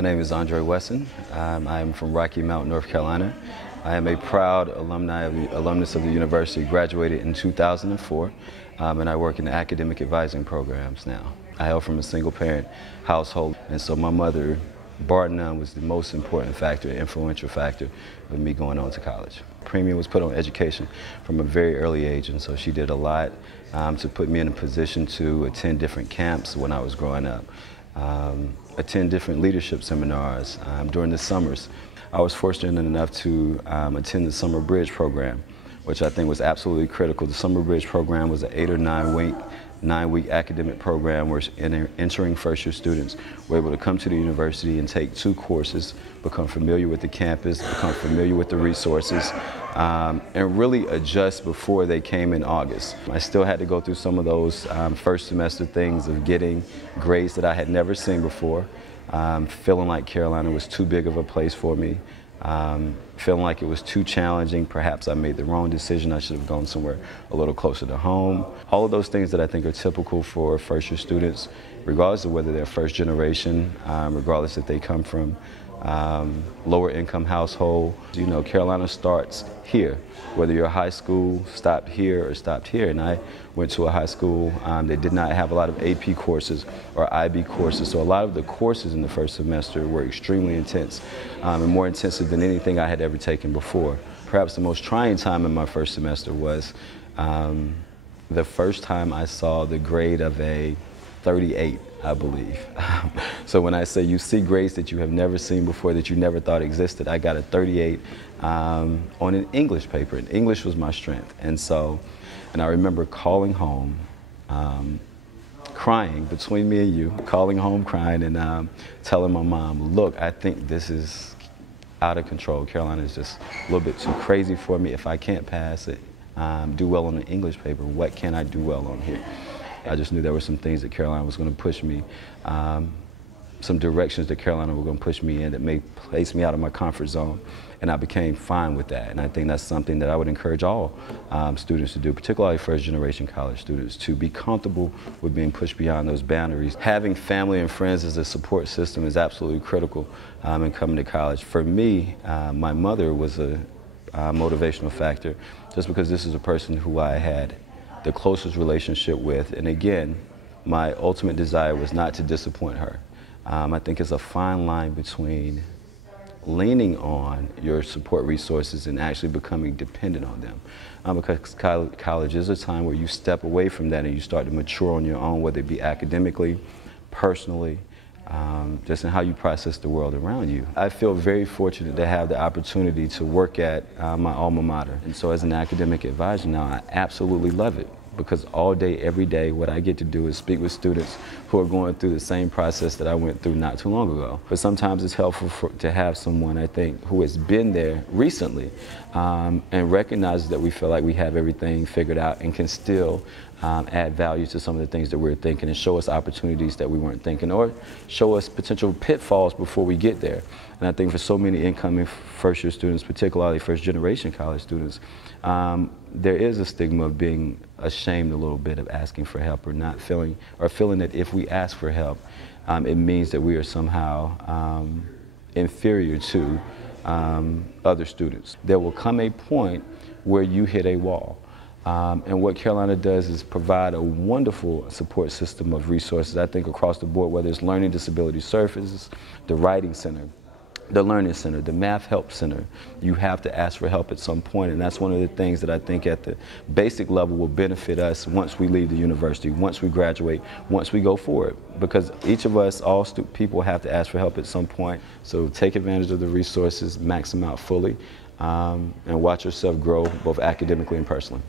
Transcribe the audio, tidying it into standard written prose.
My name is Wesson. I am from Rocky Mount, North Carolina. I am a proud alumnus of the university, graduated in 2004, and I work in the academic advising programs now. I hail from a single-parent household, and so my mother, bar none, was the most important factor, influential factor of me going on to college. Premium was put on education from a very early age, and so she did a lot to put me in a position to attend different camps when I was growing up, attend different leadership seminars during the summers. I was fortunate enough to attend the Summer Bridge program, which I think was absolutely critical. The Summer Bridge program was an 8 or 9 week academic program where entering first-year students were able to come to the university and take 2 courses, become familiar with the campus, become familiar with the resources, and really adjust before they came in August. I still had to go through some of those first semester things of getting grades that I had never seen before, feeling like Carolina was too big of a place for me, feeling like it was too challenging. Perhaps I made the wrong decision. I should have gone somewhere a little closer to home. All of those things that I think are typical for first-year students, regardless of whether they're first generation, regardless if they come from lower income household. You know, Carolina starts here. Whether you're high school, stopped here or stopped here. And I went to a high school that did not have a lot of AP courses or IB courses. So a lot of the courses in the first semester were extremely intense and more intensive than anything I had ever taken before. Perhaps the most trying time in my first semester was the first time I saw the grade of a 38, I believe. So when I say you see grades that you have never seen before, that you never thought existed, I got a 38 on an English paper, and English was my strength. And I remember calling home, crying between me and you, calling home crying and telling my mom, look, I think this is out of control. Carolina is just a little bit too crazy for me. If I can't pass it, do well on the English paper, what can I do well on here? I just knew there were some things that Carolina was going to push me, some directions that Carolina were going to push me in that may place me out of my comfort zone, and I became fine with that. And I think that's something that I would encourage all students to do, particularly first-generation college students, to be comfortable with being pushed beyond those boundaries. Having family and friends as a support system is absolutely critical in coming to college. For me, my mother was a motivational factor, just because this is a person who I had the closest relationship with, and again, my ultimate desire was not to disappoint her. I think it's a fine line between leaning on your support resources and actually becoming dependent on them. Because college is a time where you step away from that and you start to mature on your own, whether it be academically, personally, just in how you process the world around you. I feel very fortunate to have the opportunity to work at my alma mater. And so as an academic advisor now, I absolutely love it, because all day, every day, what I get to do is speak with students who are going through the same process that I went through not too long ago. But sometimes it's helpful to have someone, I think, who has been there recently and recognizes that we feel like we have everything figured out and can still add value to some of the things that we're thinking and show us opportunities that we weren't thinking, or show us potential pitfalls before we get there. And I think for so many incoming first-year students, particularly first-generation college students, there is a stigma of being ashamed a little bit of asking for help, or not feeling, or feeling that if we ask for help, it means that we are somehow inferior to other students. There will come a point where you hit a wall. And what Carolina does is provide a wonderful support system of resources, I think, across the board, whether it's Learning Disability Services, the Writing Center, the Learning Center, the Math Help Center. You have to ask for help at some point, and that's one of the things that I think at the basic level will benefit us once we leave the university, once we graduate, once we go forward. Because each of us, all people, have to ask for help at some point. So take advantage of the resources, max them out fully, and watch yourself grow both academically and personally.